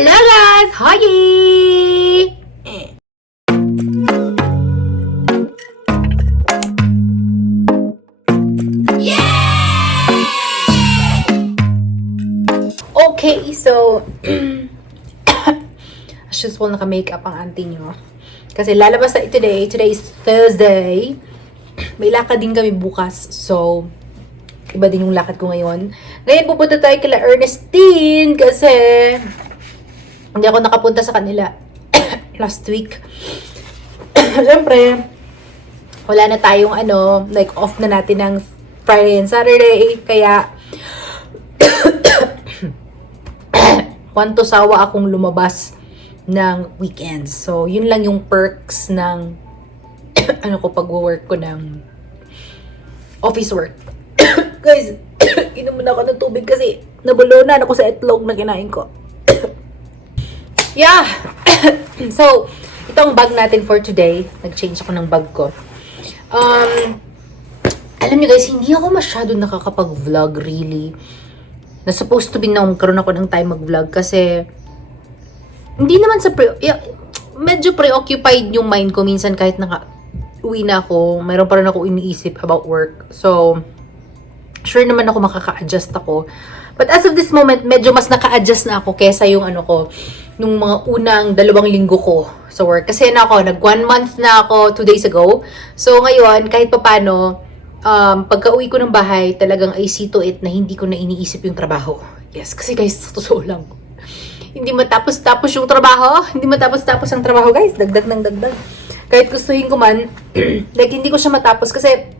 Hello guys! Hi! Okay, so as usual, naka-makeup ang auntie nyo. Kasi lalabas na today. Today is Thursday. May lakad din kami bukas. So, iba din yung lakad ko ngayon. Ngayon, pupunta tayo kila Ernestine kasi hindi ako nakapunta sa kanila last week. Siyempre, wala na tayong like off na natin ng Friday and Saturday. Kaya, sawa akong lumabas ng weekends. So, yun lang yung perks ng pag-work ko ng office work. Guys, inom muna ako ng tubig kasi nabulunan ako sa itlog na kinain ko. Yeah! So, itong bag natin for today. Nag-change ako ng bag ko. Alam niyo guys, hindi ako masyado nakakapag-vlog really. Na supposed to be na magkaroon ako ng time mag-vlog kasi hindi naman sa medyo preoccupied yung mind ko minsan kahit uwi na ako, mayroon pa rin ako iniisip about work. So, sure naman ako makaka-adjust ako. But as of this moment, medyo mas naka-adjust na ako kesa yung nung mga unang 2 linggo ko sa work. Kasi nag 1 month na ako 2 days ago. So ngayon, kahit papano, pagka-uwi ko ng bahay, talagang I see to it na hindi ko na iniisip yung trabaho. Yes, kasi guys, sa totoo lang. Hindi matapos-tapos yung trabaho. Hindi matapos-tapos ang trabaho, guys. Dagdag ng dagdag. Kahit gustuhin ko man, like hindi ko siya matapos kasi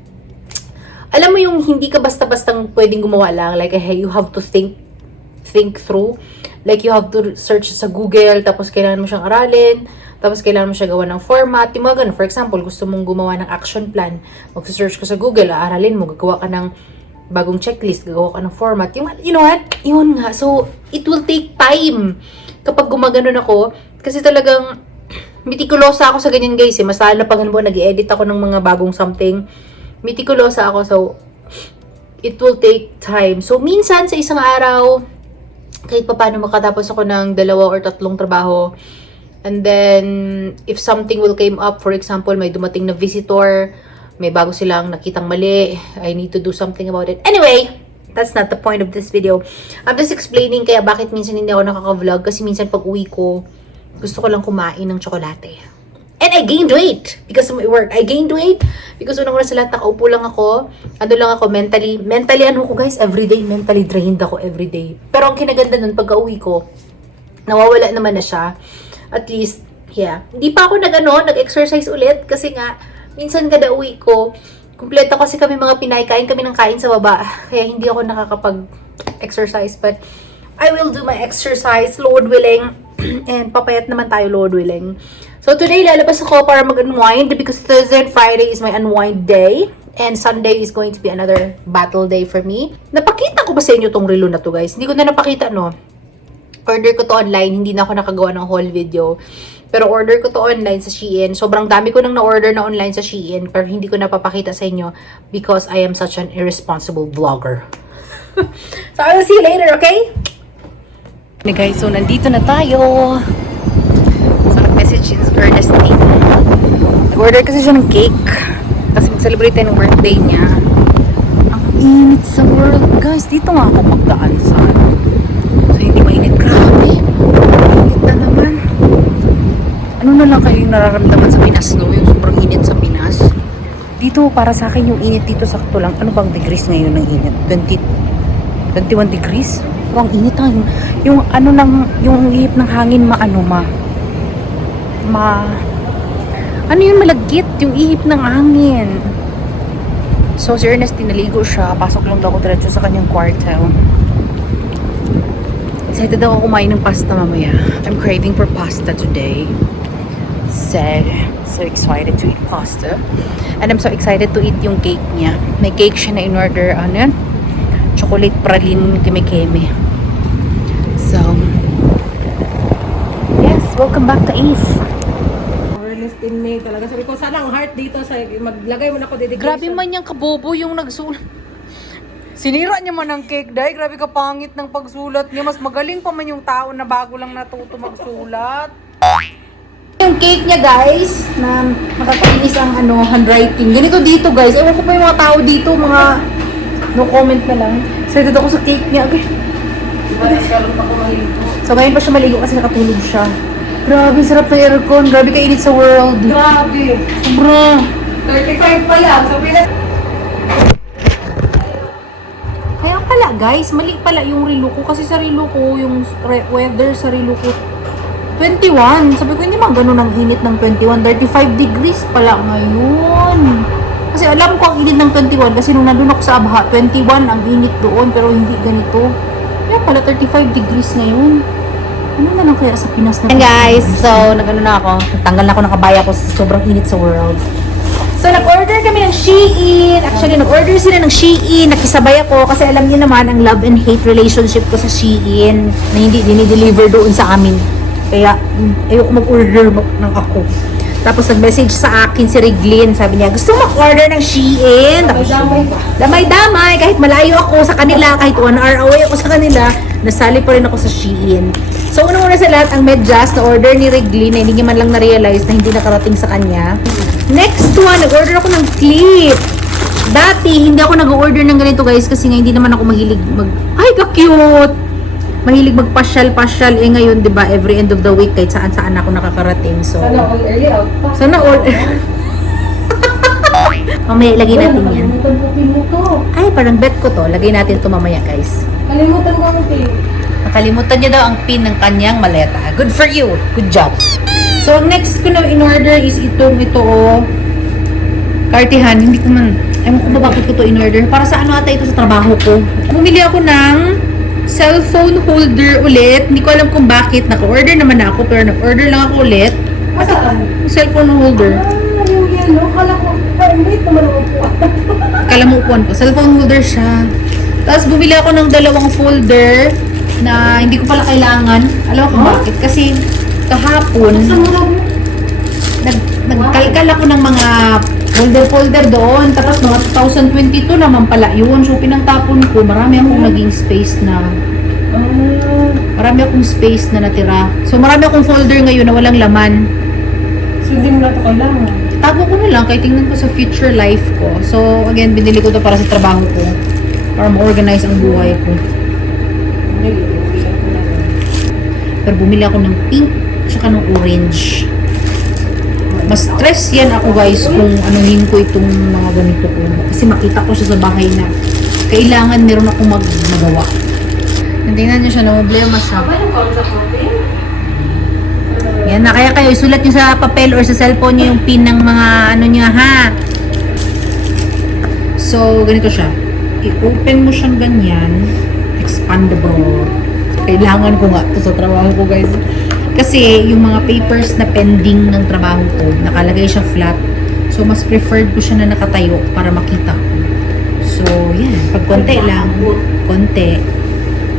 alam mo yung hindi ka basta-bastang pwedeng gumawa lang. Like, hey, you have to think through. Like, you have to search sa Google, tapos kailangan mo siyang aralin, tapos kailangan mo siya gawa ng format. Yung mga ganun. For example, gusto mong gumawa ng action plan, mag-search ka sa Google, aaralin mo, gagawa ka ng bagong checklist, gagawa ka ng format. You know what? Yun nga. So, it will take time kapag gumaganon ako. Kasi talagang, mitikulosa ako sa ganyan guys. Mas lalo pag nag-edit ako ng mga bagong something, mitikulosa ako, so it will take time. So, minsan sa isang araw, kahit pa paano makatapos ako ng 2 or 3 trabaho. And then, if something will came up, for example, may dumating na visitor, may bago silang nakitang mali, I need to do something about it. Anyway, that's not the point of this video. I'm just explaining kaya bakit minsan hindi ako nakaka-vlog. Kasi minsan pag uwi ko, gusto ko lang kumain ng tsokolate. And I gained weight because of my work. I gained weight because unang-una sa lahat, nakaupo lang ako. Mentally ko guys, everyday, mentally drained ako everyday. Pero ang kinaganda nun, pagka-uwi ko, nawawala naman na siya. At least, yeah. Hindi pa ako nag-exercise ulit kasi nga, minsan kada uwi ko, kumpleto kasi kami mga Pinay, kain kami ng kain sa baba. Kaya hindi ako nakakapag-exercise. But, I will do my exercise, Lord willing. And papayat naman tayo, Lord willing. So, today, lalabas ako para mag-unwind because Thursday and Friday is my unwind day. And Sunday is going to be another battle day for me. Napakita ko ba sa inyo tong relo na to, guys? Hindi ko na napakita, no? Order ko to online. Hindi na ako nakagawa ng haul video. Pero order ko to online sa Shein. Sobrang dami ko nang na-order na online sa Shein. Pero hindi ko napapakita sa inyo because I am such an irresponsible vlogger. So, I will see you later, okay? Okay, guys. So, nandito na tayo. Message is Ernestine. Nag-order kasi siya ng cake. Kasi mag-celebrate tayo ng birthday niya. Ang init sa world. Guys, dito nga ako magdaan sa so, hindi mainit. Grabe. Init na naman. Ano na lang kayo yung nararamdaman sa Pinas, no? Yung sobrang init sa Pinas. Dito, para sa akin, yung init dito sakto lang. Ano bang degrees ngayon ng init? 21 degrees? Pero ang init ha. Yung ihip ng hangin malagkit yung ihip ng hangin. So si Ernest tinaligo siya, pasok lang daw ako diretso sa kanyang kwarto. Excited ako kumain ng pasta mamaya. I'm craving for pasta today. So excited to eat pasta. And I'm so excited to eat yung cake niya. May cake siya na in-order, chocolate praline keme-keme. So yes, welcome back to Eve. In May talaga. Sabi ko, sana ang heart dito. Maglagay mo na ako dedication. Grabe man yung kabobo yung nagsulat. Sinira niya man ang cake, Day. Grabe ka pangit ng pagsulat niya. Mas magaling pa man yung tao na bago lang natuto magsulat. Yung cake niya, guys, na makakainis ang handwriting. Ganito dito, guys. Ewan ko pa yung mga tao dito, mga no comment na lang. Excited ako sa cake niya. Okay. So, ngayon pa siya maligo kasi nakatulog siya. Grabe, sarap ng aircon. Grabe kainit sa world. Grabe. Sobra. 35 pa lang. So, Kaya pala, guys, mali pala yung relo ko. Kasi sa relo ko, yung weather sa relo ko, 21. Sabi ko, hindi man ganun ang init ng 21. 35 degrees pala ngayon. Kasi alam ko ang init ng 21 kasi nung nandun ako sa Abha, 21 ang init doon pero hindi ganito. Kaya pala 35 degrees ngayon. Ano na lang kaya sa Pinas na? And guys, so nagano na ako. Nagtanggal na ako ng kabaya ko sa sobrang init sa world. So nag-order kami ng Shein. Actually, nag-order sila ng Shein. Nakisabay ako kasi alam niyo naman ang love and hate relationship ko sa Shein na hindi dinideliver doon sa amin. Kaya, ayoko mag-order ng ako. Tapos nag-message sa akin si Reglin. Sabi niya, gusto mo mag-order ng Shein? Tapos, damay-damay. Kahit malayo ako sa kanila, kahit 1 hour away ako sa kanila, nasali pa rin ako sa Shein. So, unang-una sa lahat, ang medyas na order ni Reglin na hindi niya man lang na-realize na hindi nakarating sa kanya. Next one, nag-order ako ng clip. Dati, hindi ako nag-order ng ganito, guys, kasi nga hindi naman ako mahilig ay, ka-cute! Mahilig magpasyal-pasyal ngayon, 'di ba? Every end of the week kahit saan-saan ako nakakarating. So Sana all early out pa. sana all mamaya lagay natin yan. Kalimutan mo to. Ay, parang bet ko to. Lagay natin to mamaya, guys. Kalimutan mo ang pin. Nakalimutan niya daw ang pin ng kanyang maleta. Good for you. Good job. So, ang next ko na in-order is ito Cartihan. Hindi ko man, ewan ko ba bakit ko to in-order. Para sa ano ata ito sa trabaho ko. Bumili ako ng cellphone holder ulit. Hindi ko alam kung bakit. Naka-order naman na ako, pero nag-order lang ako ulit. Masaan? Cellphone holder. Yung yellow. Kala ko, wait naman ang upuan. Kala mo upuan ko. Cellphone holder siya. Tapos bumili ako ng 2 folder na hindi ko pala kailangan. Alam mo kung bakit? Kasi kahapon, nagkalkal ako ng mga folder doon. Tapos mga 2022 naman pala yun. So pinangtapon ko. Marami akong naging space na natira. So marami akong folder ngayon na walang laman. So, hindi mo na ito kailangan. Tago ko na lang kaya tingnan ko sa future life ko. So again, binili ko to para sa trabaho ko. Para ma-organize ang buhay ko. Pero bumili ako ng pink tsaka ng orange. Mas stress yan ako, guys, kung anuhin ko itong mga ganito ko. Kasi makita ko siya sa bahay na kailangan meron akong magawa. Tingnan niyo siya, problema siya. Yan na, kaya kayo isulat niyo sa papel or sa cellphone niyo yung pin ng mga ano niya, ha? So, ganito siya. I-open mo siyang ganyan. Expandable. Kailangan ko nga ito sa trabaho ko, guys. Kasi yung mga papers na pending ng trabaho ko, nakalagay siya flat. So, mas preferred ko siya na nakatayo para makita ko. So, yan. Pag konti lang, konti.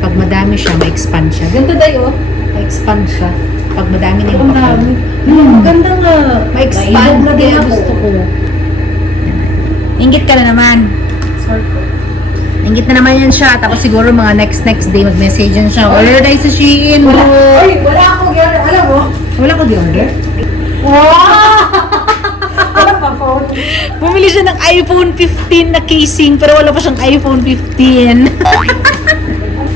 Pag madami siya, ma-expand siya. Ganito tayo, ma-expand siya. Pag madami na yung papel. Maganda nga. Ma-expand na kaya gusto ko. Ingit ka na naman. Ingit na naman yan siya. Tapos siguro mga next day mag-message yan siya. Order tayo sa Shein. Wala akong order. Alam mo? Wala ko di-order? Wow! Alam pa, phone. Bumili siya ng iPhone 15 na casing pero wala pa siyang iPhone 15.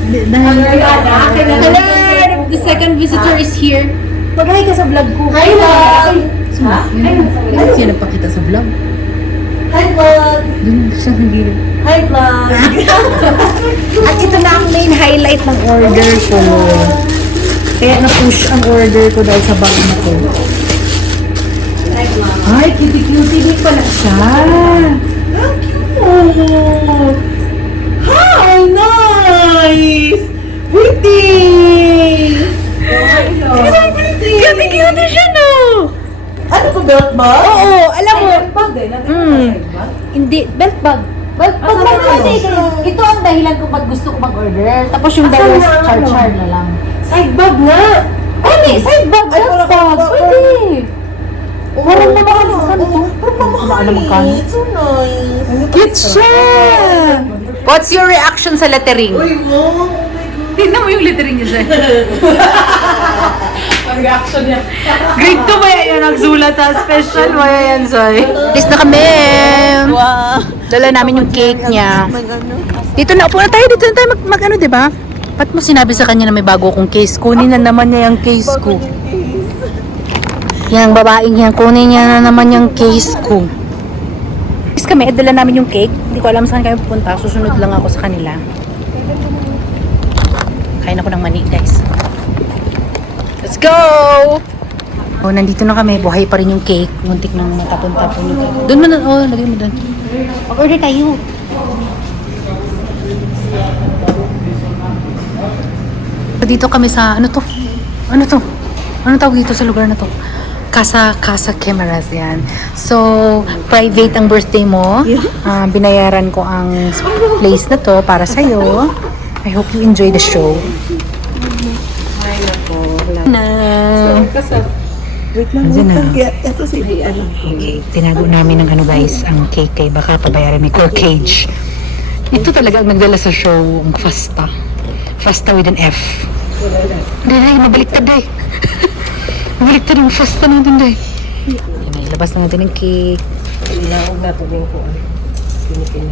Hello! The second visitor is here. Mag-hi ka sa vlog ko. Hi, vlog! Hindi siya nagpakita sa vlog. Hi, vlog! Doon siya nagilid. Hi, vlog! At ito na ang main highlight ng order ko. Kaya na-push ang order ko dahil sa bag na to. Hi, vlog! Ay, cutie-cutie din pala siya. Ang cute! Hi! Nice! Pretty! Cutie-cutie siya, no? Ano to, belt bag? Oo, alam mo. Belt bag din. Hindi, belt bag. Belt bag lang kasi ito ang dahilan kung pag gusto ko mag-order. Tapos yung Asan dalawa na, char-char na lang. Side bag nga! Ano side bag, Ay, belt wala ka bag. bag. Pwede. Parang mamahal. Ano to? Parang Wala ka na magkano. It's so nice. Cute siya! What's your reaction sa lettering? Uy, wow! Oh my God! Tingnan mo yung lettering niya, Zay. Ang reaction niya. Grade 2 ba yan? Nagsulat ha? Special ba yan, Zay? Alis na kami! Wow! Dala namin yung cake niya. Dito na, upo na tayo. Dito na tayo mag-ano, diba? Ba't mo sinabi sa kanya na may bago akong case? Kunin na naman niya yung case ko. Yan, babaeng yan. Kunin niya na naman yung case ko. Is kami, dala namin yung cake. Hindi ko alam saan kami pupunta. Susunod lang ako sa kanila. Kain ako ng mani, guys. Let's go! Oh, nandito na kami. Buhay pa rin yung cake. Muntik nang matapon-tapon yung cake. Doon mo na. Oh, lagay mo doon. Mag-order tayo. Dito kami sa, ano to? Ano to? Ano tawag dito sa lugar na to? Casa Cameras yan. So, private ang birthday mo. Binayaran ko ang place na to para sa'yo. I hope you enjoy the show. Ay, nako. Na. Wait lang. Andyan na. Ito si ano. Okay, tinago namin ng ano guys, ang cake kay baka pabayaran ni Corkage. Ito talaga ang nagdala sa show, ang Fasta. Fasta with an F. Hindi, mabaliktad eh. Mabaliktad yung Fasta natin dahil. Yan na, ilabas na natin ang cake. Inaog na ito din ko.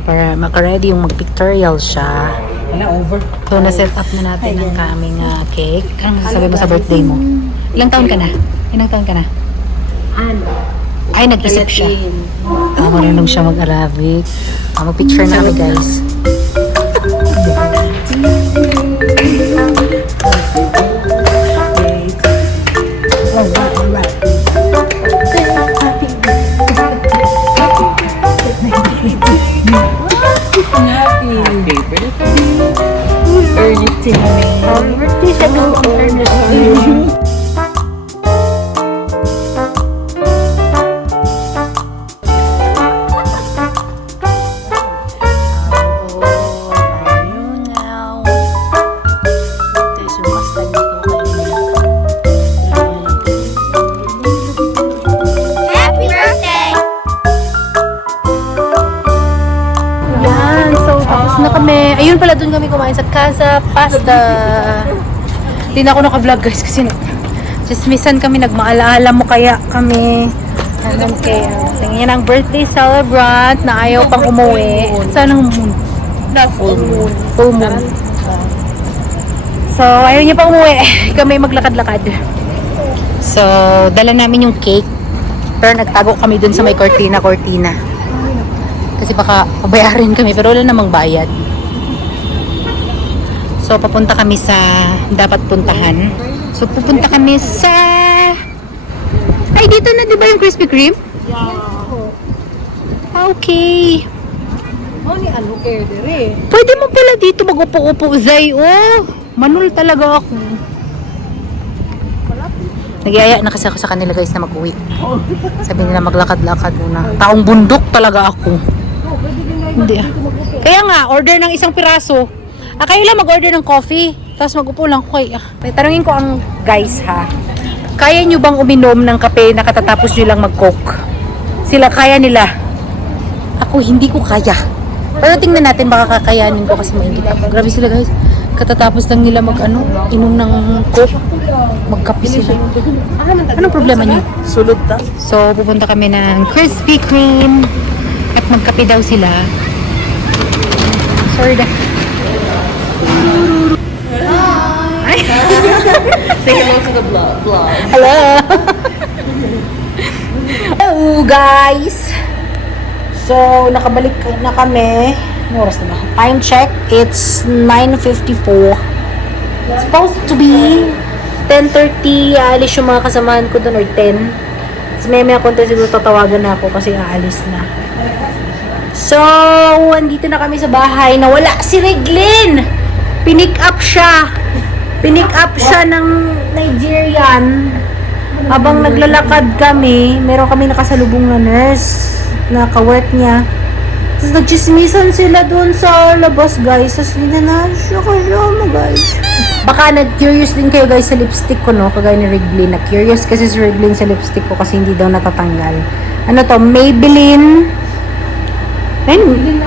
Para makaready yung mag-pictorial siya. Wala, over. So, na-set up na natin ang kaming cake. Anong masasabi mo sa birthday mo? Ilang taon ka na? Ilang taon ka na? Ano? Ay, nag-isip siya. Marunong siya mag-Arabic. Mag-picture na kami, guys. Happy birthday! Yan, so tapos na kami. Ayun pala, dun kami kumain sa Casa Pasta. Hindi na ako naka-vlog guys kasi chismisan kami, nagmaalaala mo kaya kami. Alam kaya, tingnan ang birthday celebrant na ayaw pang umuwi. Saan ang moon? Na full moon. Full moon. So, ayaw niya pang umuwi. Kami maglakad-lakad. So, dala namin yung cake. Pero nagtago kami dun sa may cortina. Kasi baka pabayarin kami, pero wala namang bayad. So, papunta kami sa dapat puntahan. So, pupunta kami sa... Ay, dito na, di ba yung Krispy Kreme? Okay. Oh, ni ano kayo dire? Pwede mo pala dito mag-upo-upo, Zay. Oh, manul talaga ako. Nagyaya na kasi ako sa kanila guys na mag-uwi. Sabi nila maglakad-lakad muna. Taong bundok talaga ako. Hindi ah. Kaya nga, order ng isang piraso. Kayo lang mag-order ng coffee. Tapos mag-upo lang ko kay... Tanungin ko ang guys ha. Kaya nyo bang uminom ng kape na katatapos nyo lang mag-coke? Sila kaya nila. Ako hindi ko kaya. Pero tingnan natin baka kakayanin ko kasi mainggit ako. Grabe sila guys. Katatapos lang nila inom ng coke. Magkape sila. Anong problema nyo? Sulod ta. So, pupunta kami ng Krispy Kreme. At magkape daw sila. Sorry da. Hi! Say hello to the vlog. Hello! Hello guys! So, nakabalik na kami. Ano oras na ba? Time check, it's 9:54. It's supposed to be 10:30. Aalis yung mga kasamahan ko doon or 10. Tapos may konti siguro tatawagan na ako kasi aalis na. So, andito na kami sa bahay. Nawala si Reglin! Pinick up siya. Pinick up siya ng Nigerian. Habang naglalakad kami, meron kami nakasalubong na nurse na kawork niya. Tapos nagchismisan sila doon sa labas, guys. Tapos hindi na siya kasama, guys. Baka nag-curious din kayo, guys, sa lipstick ko, no? Kagaya ni Reglin. Na-curious kasi si Reglin sa lipstick ko kasi hindi daw natatanggal. Ano to? Maybelline. Ayun.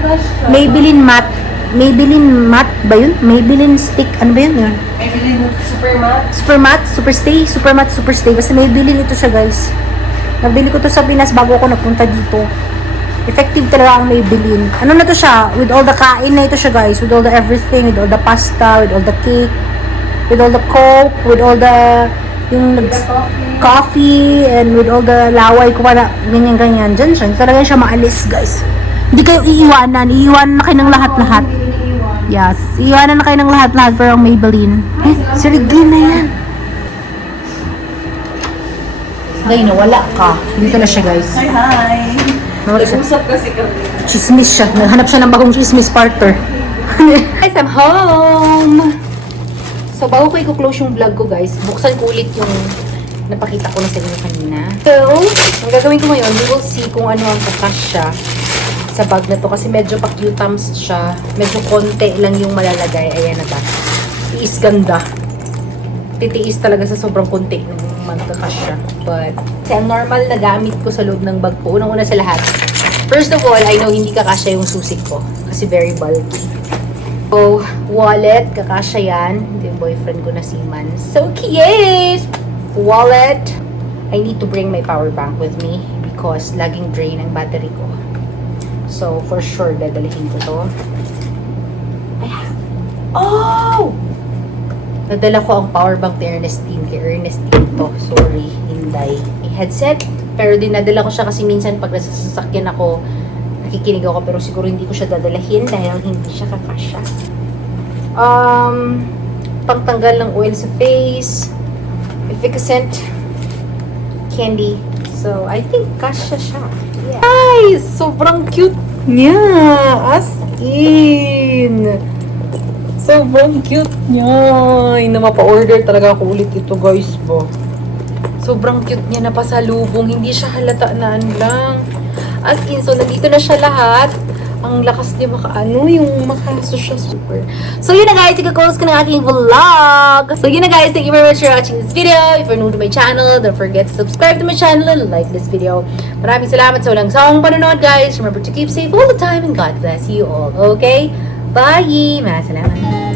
kasha. Maybelline matte. Maybelline matte ba yun? Maybelline stick. Ano ba yun? Yun. Maybelline Super Matte. Super matte, super stay, super matte, super stay. Basta Maybelline ito siya, guys. Nabili ko to sa Pinas bago ako napunta dito. Effective talaga ang Maybelline. Ano na to siya? With all the kain na ito siya, guys. With all the everything. With all the pasta. With all the cake. With all the coke. With all the yung With the coffee. coffee. And with all the laway ko para ganyan-ganyan. Diyan siya. Talaga siya maalis, guys. Hindi kayo iiwanan. Iiwanan na kayo ng lahat-lahat. Hindi iniiwan. Yes. Iiwanan na kayo ng lahat-lahat pero ang Maybelline. Eh, si Regina yan. Gay, nawala ka. Dito na siya, guys. Hi. Nawala siya. Nag-usap kasi kami. Chismis siya. Naghanap siya ng bagong chismis partner. Guys, I'm home! So, bago ko i-close yung vlog ko, guys, buksan ko ulit yung napakita ko na sa inyo kanina. So, ang gagawin ko ngayon, we will see kung ano ang kakasya sa bag na to. Kasi medyo pa-cutums siya. Medyo konti lang yung malalagay. Ayan na ba? Tiis ganda. Titiis talaga sa sobrang konti ng magkakasya. But, kasi ang normal na gamit ko sa loob ng bag ko, unang-una sa lahat, first of all, I know hindi kakasya yung susik ko. Kasi very bulky. So, wallet, kakasya yan. Ito yung boyfriend ko na si Man. So cute! Wallet. I need to bring my power bank with me because laging drain ang battery ko. So, for sure, dadalhin ko to. Ayan. Oh! Nadala ko ang power bank ni Ernestine. Kay Ernestine to. Sorry, Hinday. May headset. Pero dinadala ko siya kasi minsan pag nasa sasakyan ako, nakikinig ako. Pero siguro hindi ko siya dadalahin dahil hindi siya kakasya. Pangtanggal ng oil sa face. Efficacent. Candy. So, I think kasya siya. Yeah. Guys! Sobrang cute niya! As in! Sobrang cute niya. Ay, na mapa-order talaga ako ulit ito, guys, ba. Sobrang cute niya na pasalubong. Hindi siya halata na ano lang. As in, so, nandito na siya lahat. Ang lakas niya yung makaso siya super. So, yun na, guys. Ika-close ko na aking vlog. So, yun na, guys. Thank you very much for watching this video. If you're new to my channel, don't forget to subscribe to my channel and like this video. Maraming salamat sa walang sawang panonood, guys. Remember to keep safe all the time and God bless you all. Okay? Bye! Maraming salamat.